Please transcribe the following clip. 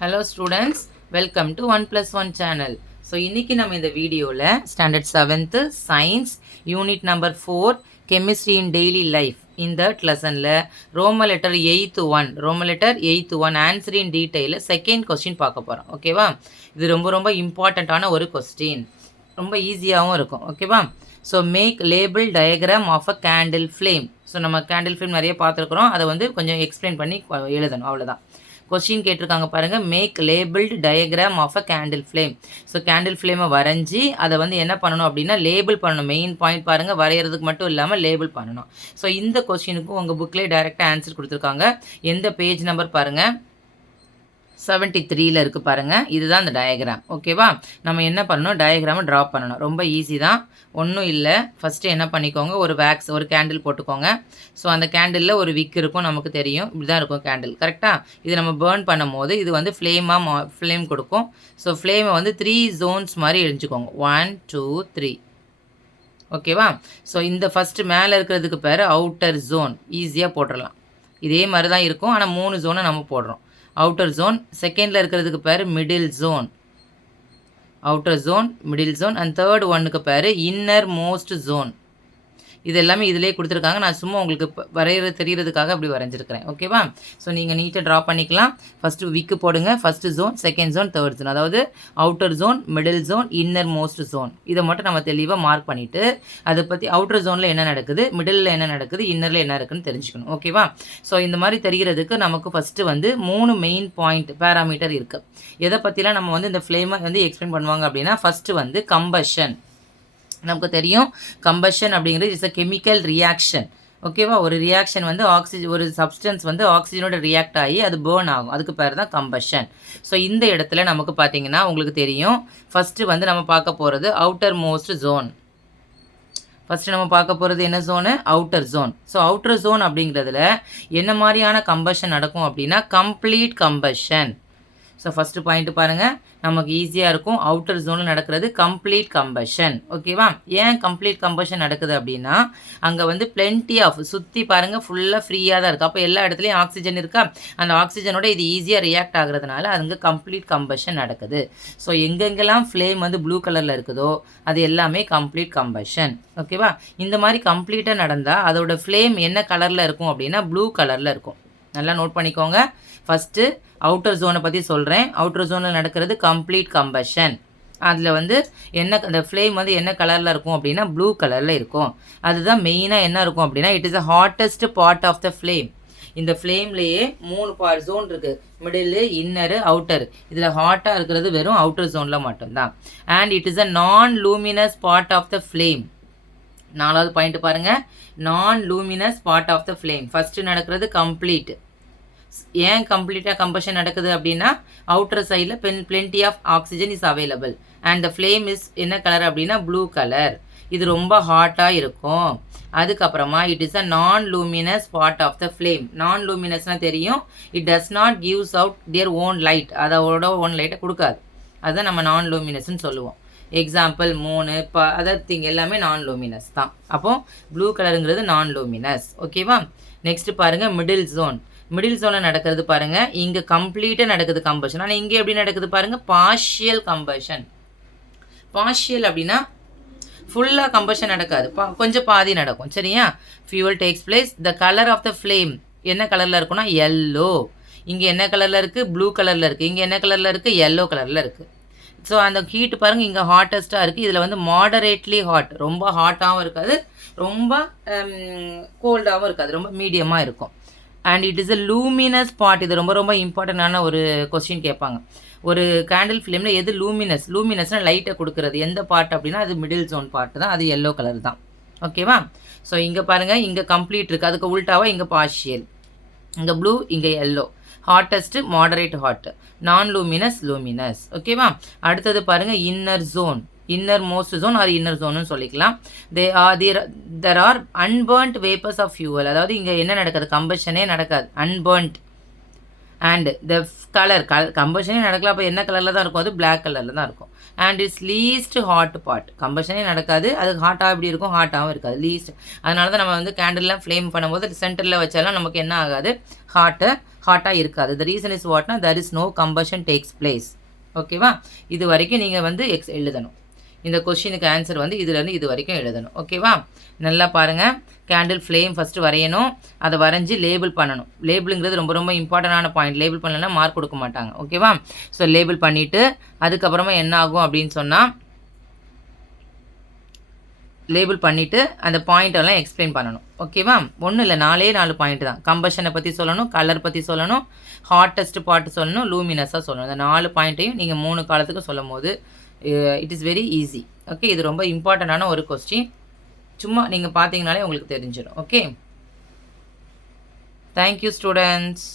Hello students, welcome to 1 plus 1 channel. So இன்னைக்கு நம்ம இந்த வீடியோல standard 7th science unit number 4 chemistry in daily life இந்த லெசன்ல ரோம letter 8th 1 answer in detail second question பார்க்க போறோம். ஓகேவா? இது ரொம்ப இம்பார்ட்டன்ட்டான ஒரு கொஸ்டின். ரொம்ப ஈஸியாகவும் இருக்கும். ஓகேவா? So make label diagram of a candle flame. So நம்ம கேண்டில் ஃப்ளேம் நிறைய பார்த்துருக்குறோம். அதை வந்து கொஞ்சம் எக்ஸ்பிளைன் பண்ணி எழுதணும், அவ்வளோதான். கொஸ்டின் கேட்டிருக்காங்க பாருங்கள், make labelled diagram of a candle flame. So candle ஃப்ளேமை வரைஞ்சி அதை வந்து என்ன பண்ணணும் அப்படின்னா லேபிள் பண்ணணும். மெயின் பாயிண்ட் பாருங்கள், வரைகிறதுக்கு மட்டும் இல்லாமல் லேபிள் பண்ணணும். ஸோ இந்த கொஸ்டினுக்கும் உங்கள் புக்லேயே டைரெக்டாக ஆன்சர் கொடுத்துருக்காங்க. எந்த பேஜ் நம்பர் பாருங்கள், 73ல் இருக்குது பாருங்கள். இதுதான் அந்த டயக்ராம். ஓகேவா? நம்ம என்ன பண்ணணும், டயக்ராமை ட்ரா பண்ணணும். ரொம்ப ஈஸி தான், ஒன்றும் இல்லை. ஃபஸ்ட்டு என்ன பண்ணிக்கோங்க, ஒரு கேண்டில் போட்டுக்கோங்க. ஸோ அந்த கேண்டிலில் ஒரு விக் இருக்கும், நமக்கு தெரியும். இப்படி தான் இருக்கும் கேண்டில், கரெக்டாக? இது நம்ம பேர்ன் பண்ணும் போது இது வந்து ஃப்ளேம் கொடுக்கும். ஸோ ஃப்ளேமை வந்து 3 ஜோன்ஸ் மாதிரி எழுஞ்சிக்கோங்க. 1 2 3. ஓகேவா? ஸோ இந்த ஃபஸ்ட்டு மேலே இருக்கிறதுக்கு பேர் அவுட்டர் ஜோன். ஈஸியாக போட்டுடலாம். இதே மாதிரி தான் இருக்கும், ஆனால் 3 ஜோனை நம்ம போடுறோம். Outer zone. செகண்டில் இருக்கிறதுக்கு பேர் middle zone. Outer zone, middle zone. And third ஒன்னுக்கு பேர் இன்னர் மோஸ்ட் ஜோன். இது எல்லாமே இதிலே கொடுத்துருக்காங்க. நான் சும்மா உங்களுக்கு தெரியறதுக்காக அப்படி வரைஞ்சிருக்கிறேன். ஓகேவா? ஸோ நீங்கள் நீட்டாக ட்ரா பண்ணிக்கலாம். ஃபஸ்ட்டு விக்கு போடுங்க. First zone, second zone, third zone. அதாவது outer zone, middle zone, innermost zone. இதை மட்டும் நம்ம தெளிவாக மார்க் பண்ணிவிட்டு அதை பற்றி அவுட்டர் ஜோனில் என்ன நடக்குது, மிடில் என்ன நடக்குது, இன்னரில் என்ன இருக்குதுன்னு தெரிஞ்சுக்கணும். ஓகேவா? ஸோ இந்த மாதிரி தெரிகிறதுக்கு நமக்கு ஃபஸ்ட்டு வந்து 3 மெயின் பாயிண்ட் பேராமீட்டர் இருக்குது. எதை பற்றிலாம் நம்ம வந்து இந்த ஃப்ளேமை வந்து எக்ஸ்பிளைன் பண்ணுவாங்க அப்படின்னா, ஃபஸ்ட்டு வந்து கம்பஷன். நமக்கு தெரியும், கம்பஷன் அப்படிங்கிறது இஸ் அ கெமிக்கல் ரியாக்ஷன். ஓகேவா? ஒரு ரியாக்ஷன் வந்து ஒரு சப்ஸ்டன்ஸ் வந்து ஆக்சிஜனோட ரியாக்ட் ஆகி அது பேர்ன் ஆகும். அதுக்கு பேர் தான் கம்பஷன். ஸோ இந்த இடத்துல நமக்கு பார்த்தீங்கன்னா உங்களுக்கு தெரியும், ஃபஸ்ட்டு வந்து நம்ம பார்க்க போகிறது அவுட்டர் மோஸ்ட் ஜோன். ஃபஸ்ட்டு நம்ம பார்க்க போகிறது என்ன zone, outer zone. So outer zone அப்படிங்கிறதுல என்ன மாதிரியான கம்பஷன் நடக்கும் அப்படின்னா, complete combustion. So first point பாருங்கள், நமக்கு ஈஸியாக இருக்கும். அவுட்டர் ஜோனில் நடக்கிறது கம்ப்ளீட் கம்பஷன். ஓகேவா? ஏன் கம்ப்ளீட் கம்பஷன் நடக்குது அப்படின்னா, அங்கே வந்து பிளென்டி ஆஃப் சுற்றி பாருங்கள் ஃபுல்லாக ஃப்ரீயாக தான் இருக்குது. அப்போ எல்லா இடத்துலையும் ஆக்சிஜன் இருக்கா, அந்த ஆக்சிஜனோட இது ஈஸியாக ரியாக்ட் ஆகுறதுனால அங்கே கம்ப்ளீட் கம்பஷன் நடக்குது. ஸோ எங்கெங்கெல்லாம் ஃப்ளேம் வந்து ப்ளூ கலரில் இருக்குதோ அது எல்லாமே கம்ப்ளீட் கம்பஷன். ஓகேவா? இந்த மாதிரி கம்ப்ளீட்டாக நடந்தால் அதோட ஃப்ளேம் என்ன கலரில் இருக்கும் அப்படின்னா ப்ளூ கலரில் இருக்கும். நல்லா நோட் பண்ணிக்கோங்க. ஃபஸ்ட்டு அவுட்டர் ஜோனை பற்றி சொல்கிறேன். அவுட்டர் ஜோனில் நடக்கிறது கம்ப்ளீட் கம்பஷன். அதில் வந்து அந்த ஃப்ளேம் வந்து என்ன கலரில் இருக்கும் அப்படின்னா ப்ளூ கலரில் இருக்கும். அதுதான் மெயினாக என்ன இருக்கும் அப்படின்னா, it is the hottest part of the flame. இந்த ஃப்ளேம்லேயே 3 ஜோன் இருக்குது, மிடில், இன்னரு, அவுட்டர். இதில் ஹாட்டாக இருக்கிறது வெறும் அவுட்டர் ஜோனில் மட்டும்தான். And it is a non luminous part of the flame. 4வது பாயிண்ட் பாருங்கள், non luminous part of the flame. First நடக்கிறது கம்ப்ளீட். ஏன் கம்ப்ளீட்டாக கம்பஷன் நடக்குது அப்படின்னா, அவுட்டர் சைடில் plenty of oxygen is available and the flame is என்ன கலர் அப்படின்னா ப்ளூ கலர். இது ரொம்ப ஹாட்டாக இருக்கும். அதுக்கப்புறமா it is a non luminous part of the flame. Non லூமினஸ்னால் தெரியும், it does not gives out their own light. அதோட ஓன் லைட்டை கொடுக்காது. அதுதான் நம்ம நான் லூமினஸ்ன்னு சொல்லுவோம். எக்ஸாம்பிள் மூணு அதர் திங் எல்லாமே நான் லூமினஸ் தான். அப்போது ப்ளூ கலருங்கிறது நான் லூமினஸ். ஓகேவா? நெக்ஸ்ட் பாருங்கள், மிடில் ஜோன். மிடில் ஜோனில் நடக்கிறது பாருங்கள், இங்கே கம்ப்ளீட்டாக நடக்குது கம்பஷன். ஆனால் இங்கே எப்படி நடக்குது பாருங்கள், பார்ஷியல் கம்பஷன். பார்ஷியல் அப்படின்னா ஃபுல்லாக கம்பஷன் நடக்காது, கொஞ்சம் பாதி நடக்கும். சரியா? Fuel takes place. The colour of the flame என்ன கலரில் இருக்குன்னா எல்லோ. இங்கே என்ன கலரில் இருக்குது, ப்ளூ கலரில் இருக்குது. இங்கே என்ன கலரில் இருக்குது, எல்லோ கலரில் இருக்குது. ஸோ அந்த ஹீட் பாருங்கள், இங்கே ஹாட்டஸ்ட்டாக இருக்குது. இதில் வந்து மாடரேட்லி ஹாட், ரொம்ப ஹாட்டாகவும் இருக்காது, ரொம்ப கோல்டாகவும் இருக்காது, ரொம்ப மீடியமாக இருக்கும். And it is a luminous part. இது ரொம்ப இம்பார்ட்டண்டான ஒரு கொஸ்டின் கேட்பாங்க. ஒரு கேண்டில் ஃப்ளேமில் எது லூமினஸ்? லூமினஸ்னால் லைட்டை கொடுக்குறது எந்த பார்ட் அப்படின்னா அது மிடில் ஜோன் பார்ட் தான். அது எல்லோ கலர் தான். ஓகேவா? ஸோ இங்கே பாருங்கள், இங்கே கம்ப்ளீட் இருக்குது, அதுக்கு உல்ட்டாவாக இங்கே பார்ஷியல். இங்கே ப்ளூ, இங்கே yellow. Hottest, moderate hot, non luminous, luminous. ஓகேவா? அடுத்தது பாருங்கள், inner zone. Innermost zone or inner ஜோன்னு சொல்லிக்கலாம். there are unburnt vapors of fuel. அதாவது இங்கே என்ன நடக்காது, கம்பஷனே நடக்காது, அன்பர்ன்ட். அண்ட் த கலர் கம்பஷனே நடக்கல, அப்போ என்ன கலரில் தான் இருக்கும்? அது பிளாக் கலரில் தான் இருக்கும். And it's least hot part, கம்பஷனே நடக்காது, அது ஹாட்டாக எப்படி இருக்கும்? ஹாட்டாகவும் இருக்காது, லீஸ்ட். அதனால தான் நம்ம வந்து கேண்டில்லாம் ஃப்ளேம் பண்ணும்போது சென்டரில் வச்சாலும் நமக்கு என்ன ஆகாது? ஹாட்டாக இருக்காது. த ரீசன் இஸ் வாட்னா there is no combustion takes place. ஓகேவா? இது வரைக்கும் நீங்கள் வந்து எழுதணும். இந்த கொஷினுக்கு ஆன்சர் வந்து இதுலேருந்து இது வரைக்கும் எழுதணும். ஓகேவா? நல்லா பாருங்கள். கேண்டில் ஃப்ளேம் ஃபஸ்ட்டு வரையணும், அதை வரைஞ்சி லேபிள் பண்ணணும். லேபிளுங்கிறது ரொம்ப ரொம்ப இம்பார்ட்டண்டான பாயிண்ட். லேபிள் பண்ணலன்னா மார்க் கொடுக்க மாட்டாங்க. ஓகேவா? ஸோ லேபிள் பண்ணிவிட்டு அதுக்கப்புறமா என்ன ஆகும் அப்படின்னு சொன்னால், லேபிள் பண்ணிவிட்டு அந்த பாயிண்டெல்லாம் எக்ஸ்பிளைன் பண்ணணும். ஓகேவா? ஒன்றும் இல்லை, 4 பாயிண்ட் தான். கம்பஷனை பற்றி சொல்லணும், கலர் பற்றி சொல்லணும், ஹாட்டஸ்ட் பார்ட் சொல்லணும், லூமினஸாக சொல்லணும். இந்த 4 பாயிண்ட்டையும் நீங்கள் 3 காலத்துக்கு சொல்லும் போது it is very easy. Okay, இது ரொம்ப இம்பார்ட்டண்டான ஒரு கொஸ்டின். சும்மா நீங்கள் பார்த்தீங்கனாலே உங்களுக்கு தெரிஞ்சிடும். Okay, thank you students.